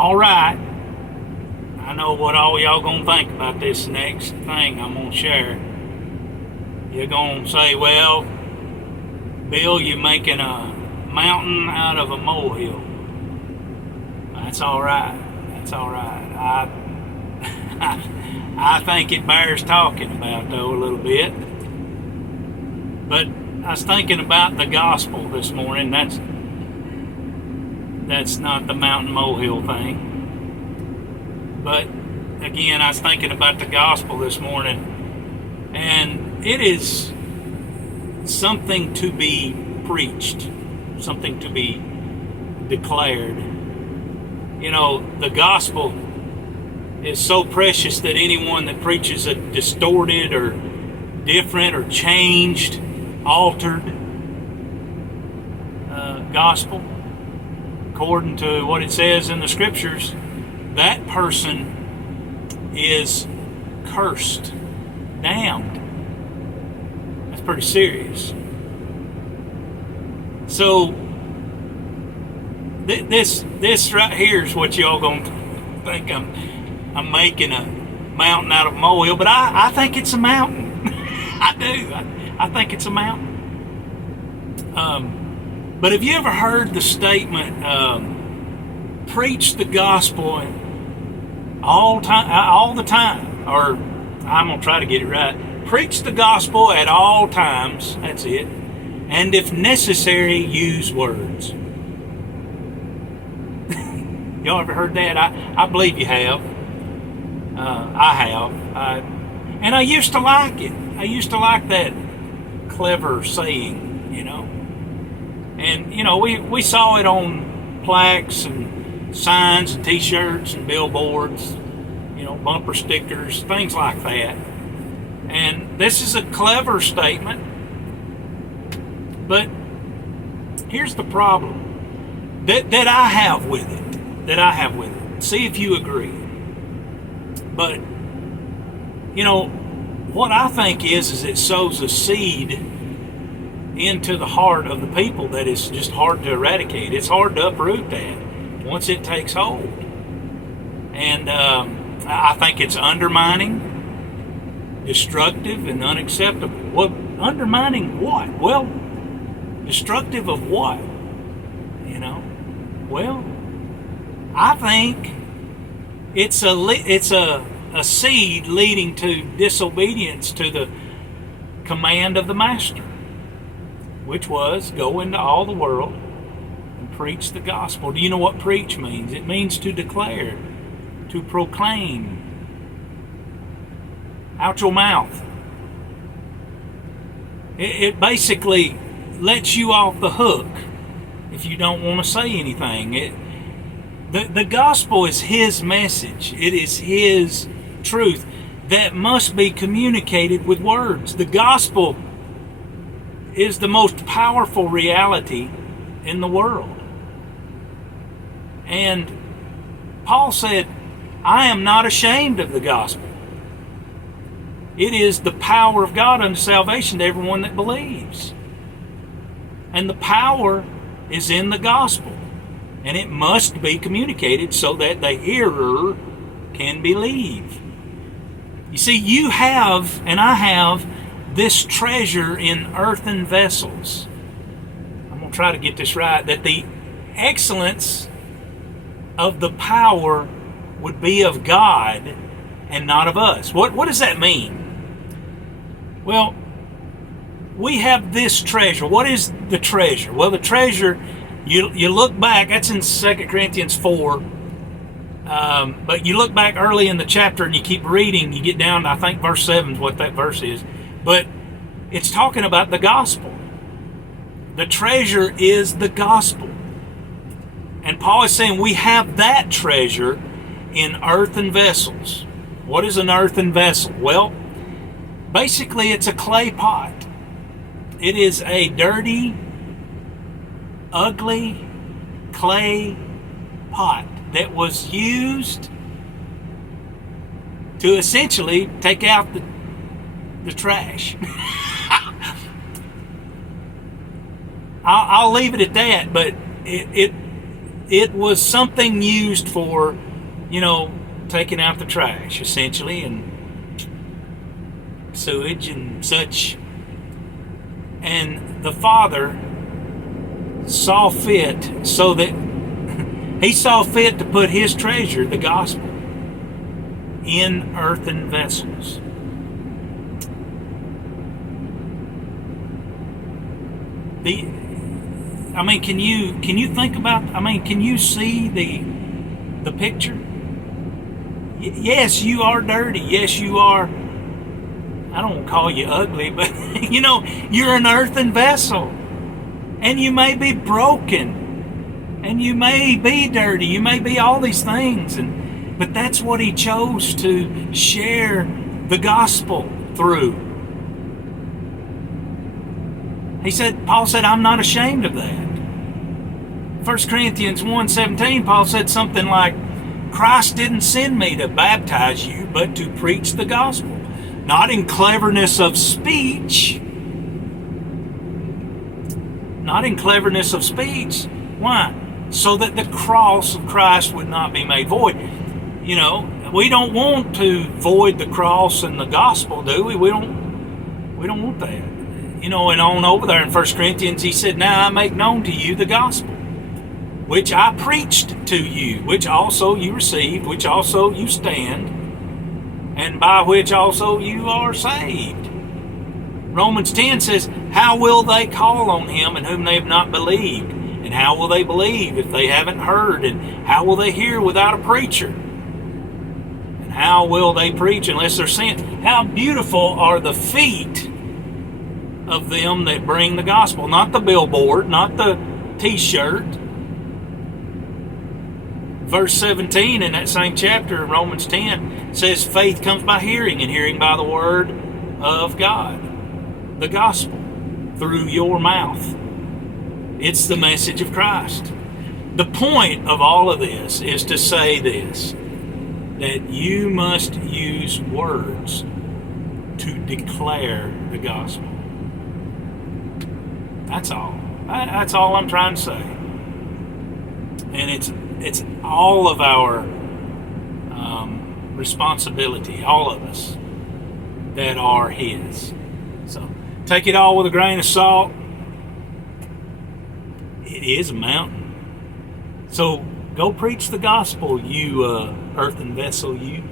All right. I know what all y'all gonna think about this next thing I'm gonna share. You're gonna say, well, Bill, you're making a mountain out of a molehill. That's all right. That's all right. I think it bears talking about, though, a little bit. But I was thinking about the gospel this morning. That's not the mountain molehill thing. But again, I was thinking about the gospel this morning, and it is something to be preached, something to be declared. You know, the gospel is so precious that anyone that preaches a distorted or different or changed, altered gospel, according to what it says in the scriptures, that person is cursed, damned. That's pretty serious. So this right here is what y'all gonna think I'm making a mountain out of a molehill, but I think it's a mountain. I do. I think it's a mountain. But have you ever heard the statement, preach the gospel all the time, or I'm gonna try to get it right. Preach the gospel at all times. That's it. And if necessary, use words. Y'all ever heard that? I believe you have. I have. And I used to like it. I used to like that clever saying, you know. And, you know, we saw it on plaques and signs and t-shirts and billboards, you know, bumper stickers, things like that. And this is a clever statement. But here's the problem that I have with it. See if you agree. But, you know, what I think is it sows a seed into the heart of the people that is just hard to eradicate. It's hard to uproot that once it takes hold. And I think it's undermining, destructive, and unacceptable. Well, undermining what? Well, destructive of what? You know? Well, I think it's a seed leading to disobedience to the command of the Master, which was go into all the world and preach the gospel. Do you know what preach means? It means to declare, to proclaim. Out your mouth. It basically lets you off the hook if you don't want to say anything. The gospel is His message. It is His truth that must be communicated with words. The gospel is the most powerful reality in the world. And Paul said, I am not ashamed of the gospel. It is the power of God unto salvation to everyone that believes. And the power is in the gospel. And it must be communicated so that the hearer can believe. You see, you have, and I have, this treasure in earthen vessels. I'm going to try to get this right. That the excellence of the power would be of God and not of us. What does that mean? Well, we have this treasure. What is the treasure? Well, the treasure, you look back, that's in 2 Corinthians 4, but you look back early in the chapter and you keep reading, you get down to, I think, verse 7 is what that verse is. But it's talking about the gospel. The treasure is the gospel. And Paul is saying we have that treasure in earthen vessels. What is an earthen vessel? Well, basically it's a clay pot. It is a dirty, ugly clay pot that was used to essentially take out the trash. I'll leave it at that, but it was something used for, taking out the trash, essentially, and sewage and such. And the Father saw fit so that he saw fit to put his treasure, the gospel, in earthen vessels. Can you think about, can you see the picture? Yes, you are dirty. Yes, you are, I don't want to call you ugly, but you're an earthen vessel. And you may be broken. And you may be dirty. You may be all these things. But that's what he chose to share the gospel through. Paul said, I'm not ashamed of that. 1 Corinthians 1:17, Paul said something like, Christ didn't send me to baptize you, but to preach the gospel. Not in cleverness of speech. Not in cleverness of speech. Why? So that the cross of Christ would not be made void. We don't want to void the cross and the gospel, do we? We don't want that. And on over there in 1 Corinthians, he said, now I make known to you the gospel, which I preached to you, which also you received, which also you stand, and by which also you are saved. Romans 10 says, how will they call on him in whom they have not believed? And how will they believe if they haven't heard? And how will they hear without a preacher? And how will they preach unless they're sent? How beautiful are the feet of them that bring the gospel. Not the billboard, not the t-shirt. Verse 17 in that same chapter, Romans 10, says faith comes by hearing, and hearing by the word of God. The gospel, through your mouth. It's the message of Christ. The point of all of this is to say this, that you must use words to declare the gospel. That's all. That's all I'm trying to say. And it's all of our responsibility, all of us that are his. So take it all with a grain of salt. It is a mountain. So go preach the gospel, you earthen vessel, you.